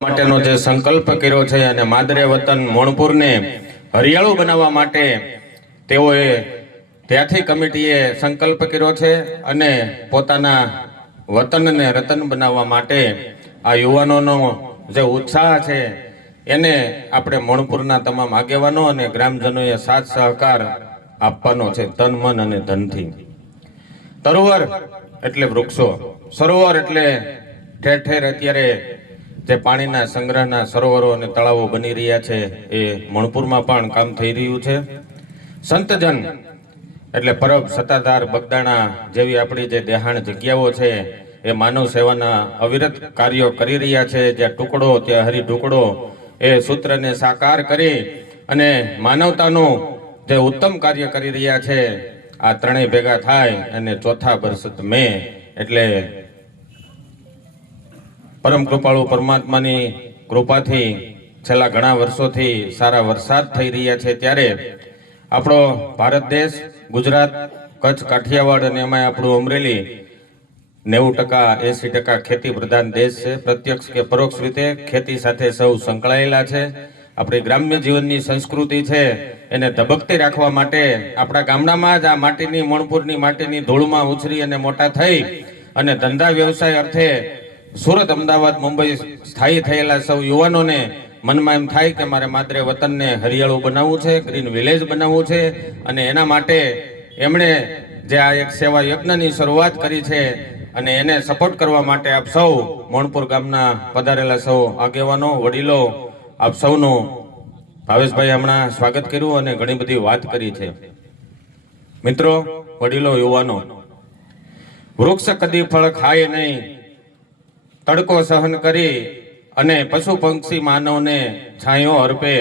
માટેનો જે સંકલ્પ કર્યો છે અને માદરે વતન મોણપુરને હરિયાળું બનાવવા માટે તેઓએ ત્યાંથી કમિટીએ સંકલ્પ કર્યો છે અને પોતાના વતનને રતન બનાવવા માટે આ યુવાનોનો જે ઉત્સાહ છે એને આપણે મોણપુરના તમામ આગેવાનો અને ગ્રામજનોએ સાથ સહકાર આપવાનો છે તન મન અને ધનથી। તરોવર એટલે વૃક્ષો, સરોવર એટલે ઠેર ઠેર અત્યારે જે પાણીના સંગ્રહના સરોવરો અને તળાવો બની રહ્યા છે એ મણપુરમાં પણ કામ થઈ રહ્યું છે। સંતજન એટલે પરબ સત્તાધાર બગદાણા જેવી આપણી જે દેહાણ જગ્યાઓ છે એ માનવ સેવાના અવિરત કાર્યો કરી રહ્યા છે। જ્યાં ટુકડો ત્યાં હરી ઢુકડો એ સૂત્રને સાકાર કરી અને માનવતાનું જે ઉત્તમ કાર્ય કરી રહ્યા છે। આ ત્રણેય ભેગા થાય અને ચોથા બરસત મે એટલે પરમ કૃપાળુ પરમાત્માની કૃપાથી છેલ્લા ઘણા વર્ષોથી સારા વરસાદ થઈ રહ્યા છે। ત્યારે આપણો ભારત દેશ ગુજરાત કચ્છ કાઠિયાવાડ અને એમાં આપણું અમરેલી 90% 80% ખેતી પ્રધાન દેશ છે। પ્રત્યક્ષ કે પરોક્ષ રીતે ખેતી સાથે સૌ સંકળાયેલા છે। આપણી ગ્રામ્ય જીવનની સંસ્કૃતિ છે એને ધબકતી રાખવા માટે આપણા ગામડામાં જ આ માટીની મણપુરની માટીની ધૂળમાં ઉછરી અને મોટા થઈ અને ધંધા વ્યવસાય અર્થે સુરત અમદાવાદ મુંબઈ સ્થાયી થયેલા સૌ યુવાનોને મનમાં એમ થાય કે મારે માદરે વતનને હરિયાળું બનાવવું છે, ગ્રીન વિલેજ બનાવવું છે અને એના માટે એમણે જે આ એક સેવા યજ્ઞની શરૂઆત કરી છે અને એને સપોર્ટ કરવા માટે આપ સૌ મોણપુર ગામના પધારેલા સૌ આગેવાનો વડીલો આપ સૌનું ભાવેશભાઈ હમણાં સ્વાગત કર્યું અને ઘણી બધી વાત કરી છે। મિત્રો, વડીલો, યુવાનો, વૃક્ષ કદી ફળ ખાય નહીં, તડકો સહન કરી અને પશુ પંક્ષી માનવને છાંયો અર્પે,